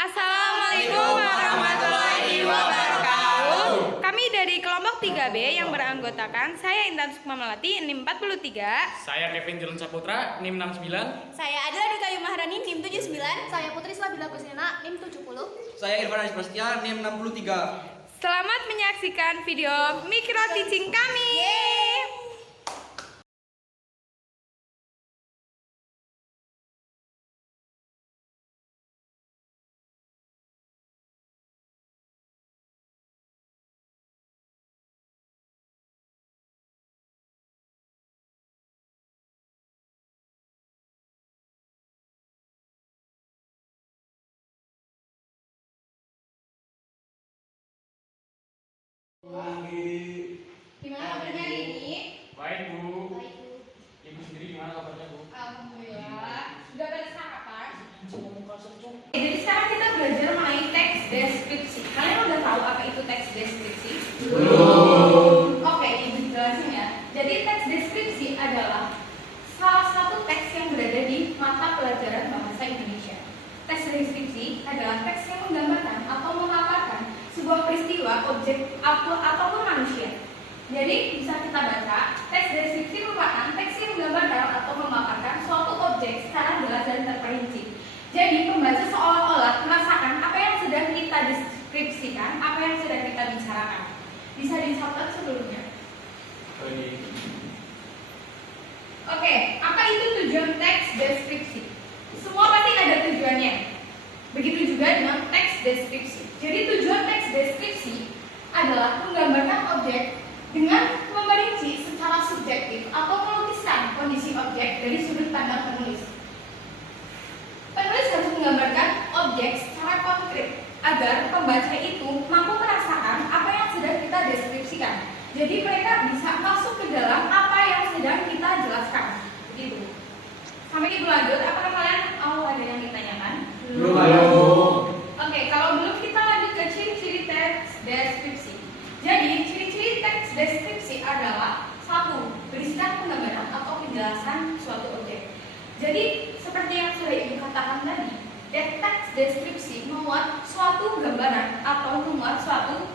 Assalamualaikum warahmatullahi wabarakatuh. Kami dari kelompok 3B yang beranggotakan saya Intan Sukma Melati, NIM 43. Saya Kevin Jalan Saputra, NIM 69. Saya Adela Dikayu Maharani, NIM 79. Saya Putri Slabila Kusnena, NIM 70. Saya Irfan Aziz Prasetya, NIM 63. Selamat menyaksikan video micro teaching kami. Gimana kabarnya hari ini? Baik Bu. Ibu sendiri gimana kabarnya Bu? Alhamdulillah. Sudah pada sarapan? Jadi sekarang kita belajar mengenai teks deskripsi. Kalian udah tahu apa itu teks deskripsi? Belum. Oke, Ibu jelasin ya. Jadi teks deskripsi adalah salah satu teks yang berada di mata pelajaran bahasa Indonesia. Teks deskripsi adalah teks yang menggambarkan atau memaparkan sebuah peristiwa, objek, ataupun manusia. Jadi bisa kita baca, teks deskripsi merupakan teks yang menggambarkan atau memaparkan suatu objek secara jelas dan terperinci. Jadi pembaca seolah-olah merasakan apa yang sudah kita deskripsikan, apa yang sudah kita bicarakan. Bisa dicatat sebelumnya. Oke, apa itu tujuan teks deskripsi? Semua pasti ada tujuannya. Begitu juga dengan teks deskripsi. Jadi tujuan teks deskripsi adalah menggambarkan objek dengan memperinci secara subjektif atau melukiskan kondisi objek dari sudut pandang penulis. Penulis harus menggambarkan objek secara konkret agar pembaca itu mampu merasakan apa yang sudah kita deskripsikan. Jadi mereka bisa masuk ke dalam apa yang sedang kita jelaskan. Begitu. Sampai Ibu lanjut, apakah kalian mau ada yang ditanyakan? Belum ada Bu. Oke, kalau belum kita lanjut ke ciri-ciri teks deskripsi. Jadi, ciri-ciri teks deskripsi adalah satu, berisikan penggambaran atau penjelasan suatu objek. Jadi, seperti yang sudah Ibu katakan tadi, teks deskripsi memuat suatu gambaran atau memuat suatu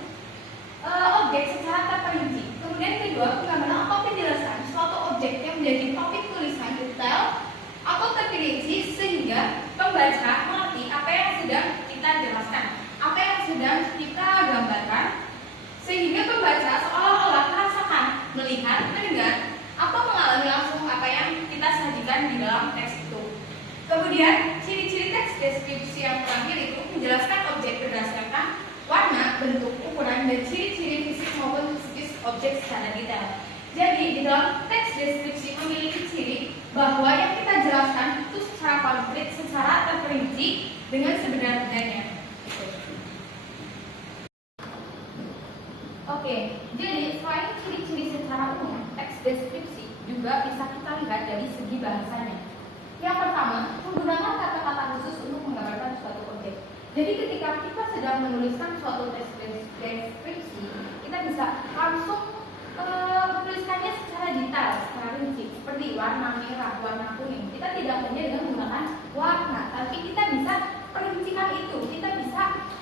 objek secara terperinci. Kemudian kedua, penggambaran atau penjelasan suatu objek yang menjadi topik tulisan detail atau terperinci sehingga pembaca mengerti apa yang sedang kita jelaskan, apa yang sedang kita gambarkan, sehingga pembaca seolah-olah merasakan, melihat, mendengar, atau mengalami langsung apa yang kita sajikan di dalam teks itu. Kemudian, ciri-ciri teks deskripsi yang terakhir itu menjelaskan objek berdasarkan warna, bentuk, ukuran, dan ciri-ciri fisik maupun psikis objek secara detail. Jadi, di dalam teks deskripsi memiliki ciri bahwa yang kita jelaskan itu secara konkret, secara terperinci dengan sebenar-benarnya. Oke, jadi selain ciri-ciri secara umum, teks deskripsi juga bisa kita lihat dari segi bahasanya. Yang pertama, menggunakan kata-kata khusus untuk menggambarkan suatu objek. Jadi ketika kita sedang menuliskan suatu teks deskripsi, kita bisa langsung menuliskannya secara detail, secara rinci, seperti warna merah, warna kuning. Kita tidak hanya dengan menggunakan warna, tapi kita bisa perincikan itu, kita bisa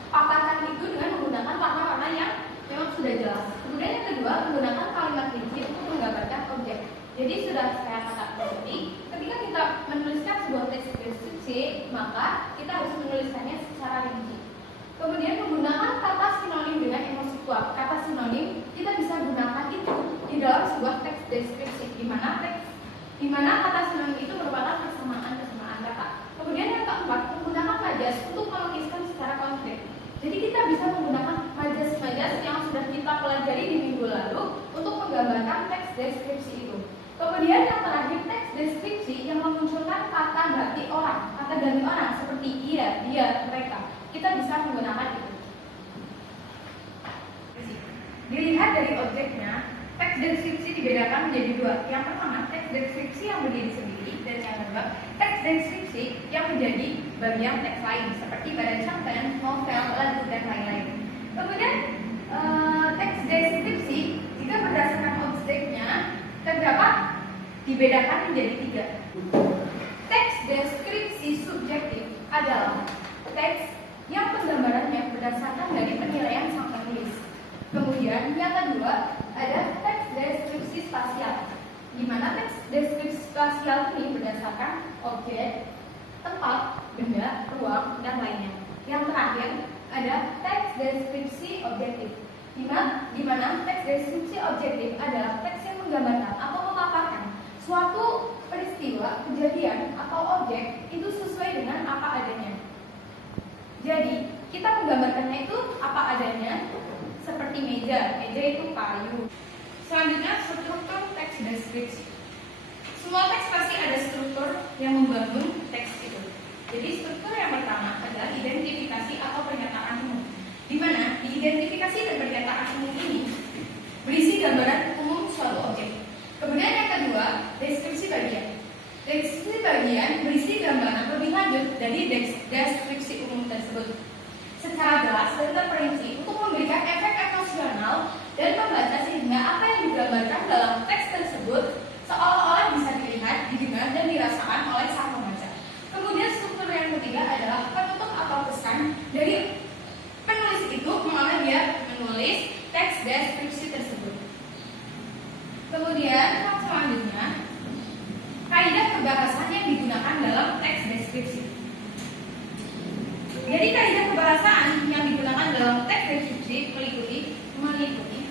paparkan itu dengan menggunakan warna-warna yang memang sudah jelas. Kemudian yang kedua, menggunakan kalimat rinci untuk menggambarkan objek. Jadi sudah saya katakan tadi, ketika kita menuliskan sebuah teks deskripsi, maka kita harus menuliskannya secara rinci. Kemudian menggunakan kata sinonim dengan emosi kuat. Kata sinonim kita bisa gunakan itu di dalam sebuah teks deskripsi, di mana kata sinonim itu merupakan persamaan kata. Kemudian yang keempat, menggunakan majas untuk melukiskan secara konkret. Jadi kita bisa menggunakan majas-majas yang sudah kita pelajari di minggu lalu untuk menggambarkan teks deskripsi itu. Kemudian yang terakhir, teks deskripsi yang memunculkan kata ganti orang seperti ia, dia, mereka. Kita bisa menggunakan itu. Dilihat dari objeknya, teks deskripsi dibedakan menjadi dua. Yang pertama, teks deskripsi yang berdiri sendiri, dan yang kedua, teks deskripsi yang menjadi bagian teks lain seperti badan cerpen, novel, lagu, dan lain-lain. Kemudian teks deskripsi jika berdasarkan objeknya terdapat dibedakan menjadi tiga. Teks deskripsi subjektif adalah teks yang dari penilaian sang penulis. Kemudian yang kedua ada teks deskripsi spasial, di mana teks deskripsi spasial ini berdasarkan objek, tempat, benda, ruang, dan lainnya. Yang terakhir ada teks deskripsi objektif, di mana teks deskripsi objektif adalah teks yang menggambarkan atau memaparkan suatu peristiwa, kejadian, atau objek itu sesuai dengan apa adanya. Jadi, kita menggambarkannya itu apa adanya, seperti meja itu kayu. Selanjutnya, struktur teks deskripsi. Semua teks pasti ada struktur yang membangun teks itu. Jadi, struktur yang pertama adalah identifikasi atau pernyataan umum, di mana di identifikasi dan pernyataan umum ini berisi gambaran umum suatu objek. Kemudian yang kedua, deskripsi bagian. Deskripsi bagian berisi gambaran lebih lanjut dari deskripsi umum tersebut secara jelas dan terperinci untuk memberikan efek emosional dan membaca sehingga apa yang digambarkan dalam teks tersebut seolah-olah bisa dilihat, didengar, dan dirasakan oleh sang pembaca. Kemudian struktur yang ketiga adalah penutup atau pesan dari penulis itu mengapa dia menulis teks deskripsi tersebut. Kemudian yang selanjutnya, kaidah perbahasan yang digunakan dalam teks deskripsi. Jadi kaidah kebahasaan yang digunakan dalam teks deskripsi meliputi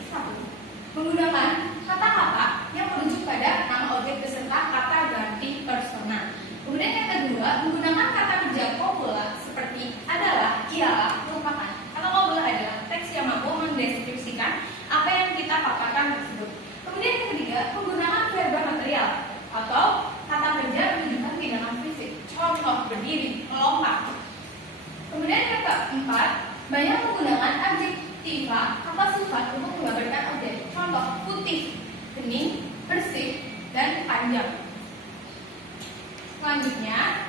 1. Menggunakan kata-kata yang merujuk pada nama objek beserta kata ganti persona. Kemudian yang kedua, menggunakan kata kerja kopula seperti adalah, ialah, merupakan. Kata kopula adalah teks yang mampu mendeskripsikan apa yang kita paparkan tersebut. Kemudian yang ketiga, menggunakan verba material atau kata kerja menunjukkan tindakan fisik. Contoh, berdiri, melompat. Kemudian yang keempat, banyak menggunakan adjektiva atau sifat untuk menggambarkan objek. Contoh, putih, bening, bersih, dan panjang. Selanjutnya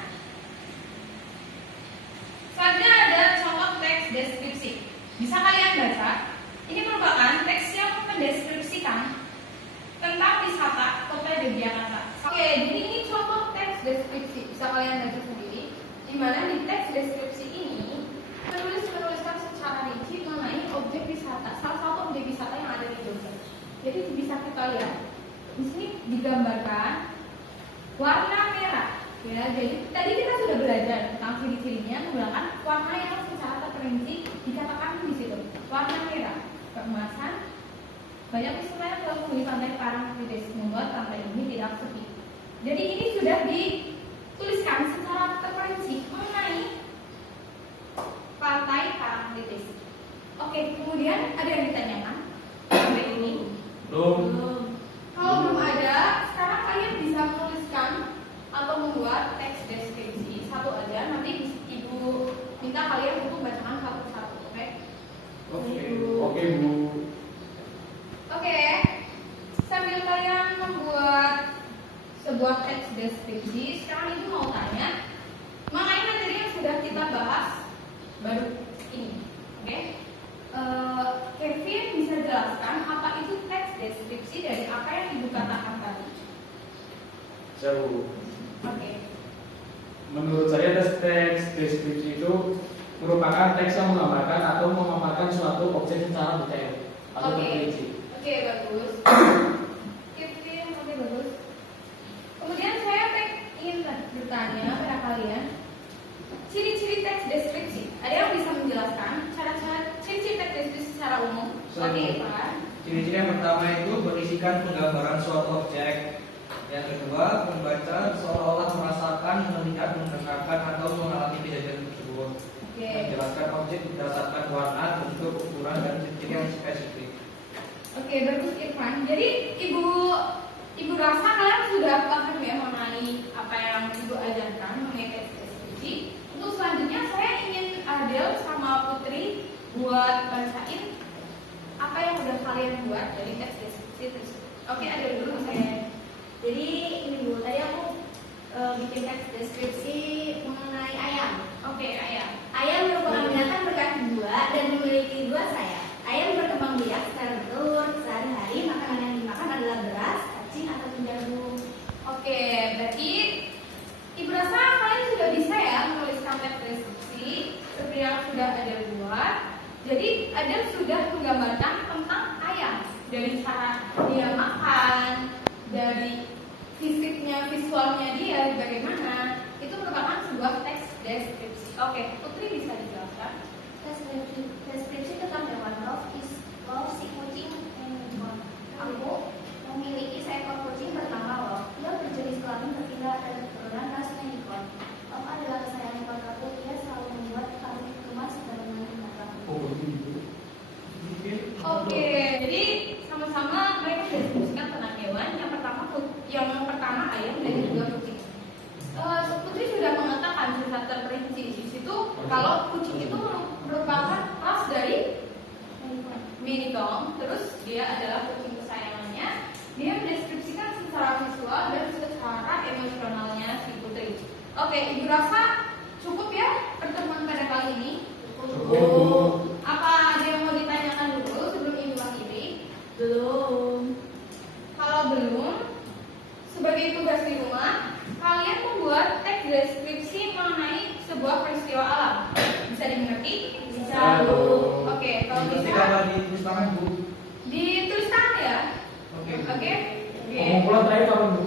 ada contoh teks deskripsi. Bisa kalian baca. Ini merupakan teks yang mendeskripsikan tentang wisata Kota Yogyakarta. Oke, jadi ini contoh teks deskripsi. Bisa kalian baca sendiri. Di mana di teks deskripsi ini penulis menuliskan secara rinci mengenai objek wisata, salah satu objek wisata yang ada di Jogja. Jadi bisa kita lihat di sini digambarkan warna merah. Ya, jadi tadi kita sudah belajar tentang ciri-cirinya menggunakan warna yang secara terperinci dikatakan di situ. Warna merah, keemasan, banyak wisatawan yang telah menghuni pantai Parangtritis membuat pantai ini tidak sepi. Jadi ini sudah dituliskan secara terperinci mengenai pantai Parangtritis. Oke, kemudian ada yang ditanyakan sampai ini? Belum. Kalau belum ada, sekarang kalian bisa menuliskan atau membuat teks deskripsi satu aja. Nanti ibu minta kalian untuk bacakan satu-satu, oke? Oke, Bu. Oke, sambil kalian membuat sebuah teks deskripsi, sekarang ibu mau tanya mengenai materi yang sudah kita bahas baru ini, oke? Kevin bisa jelaskan apa itu teks deskripsi dari apa yang ibu katakan tadi? Jauh. Oke. Menurut saya teks deskripsi itu merupakan teks yang menggambarkan atau memaparkan suatu objek secara detail atau terperinci. Oke, bagus. Kevin, oke, bagus. Kemudian saya ingin bertanya pada kalian, ciri-ciri teks deskripsi. Ada yang bisa menjelaskan cara-cara ciri-ciri teks deskripsi secara umum? Oke, Pak. Ciri-ciri yang pertama itu berisikan penggambaran suatu objek. Yang kedua, membaca seolah-olah merasakan, melihat, mendengarkan atau mengalami kejadian tersebut. Oke. Menjelaskan objek berdasarkan warna, bentuk, ukuran, dan ciri yang spesifik. Oke, bagus Irfan. Jadi ibu rasa kalian sudah paham ya mengenai apa yang ibu ajarkan mengenai teks deskripsi. Untuk selanjutnya saya ingin Adel sama Putri buat bacain apa yang udah kalian buat dari teks deskripsi tersebut. Oke, Adel dulu saya. Jadi ini Bu, tadi aku bikin teks deskripsi mengenai ayam. Oke, ayam. Ayam merupakan binatang berkaki dua dan memiliki dua sayap. Ayam berkembang biak secara bertelur. Sehari-hari makanan yang dimakan adalah beras, cacing ataupun jagung. Oke, berarti ibu rasa kalian sudah bisa ya menuliskan teks deskripsi seperti yang sudah ada buat. Jadi Adam sudah menggambarkan tentang ayam dari cara dia makan, dari fisiknya, visualnya dia bagaimana. Itu merupakan sebuah teks deskripsi. Oke, Putri bisa dijelaskan? Deskripsi tentang hewan love si kucing unicorn. Aku memiliki seekor kucing bernama Love. Dia berjenis kelamin betina dan keturunan ras unicorn. Love adalah kesayangan keluargaku. Dia selalu membuat kami gemas dan menyenangkan. Oke, jadi sama-sama mereka deskripsikan tentang hewan. Yang pertama ayam dan yang kedua kucing. Putri sudah mengatakan secara terperinci di situ kalau kucing itu merupakan ras dari Minicow, terus dia adalah kucing kesayangannya. Dia mendeskripsikan secara visual dan secara emosionalnya si Putri. Oke, Ibu rasa cukup ya pertemuan pada kali ini? Cukup. Apa ada yang mau ditanyakan dulu sebelum Ibu akhiri? Belum. Kalau belum, sebagai tugas di rumah, kalian membuat teks deskripsi mengenai sebuah peristiwa alam. Bisa dimengerti? Bisa. Oke, kalau Berarti bisa kalau ditulis tangan Bu. ditulis tangan ya. Oke. Oke. Pengumpulan terakhir kapan Bu?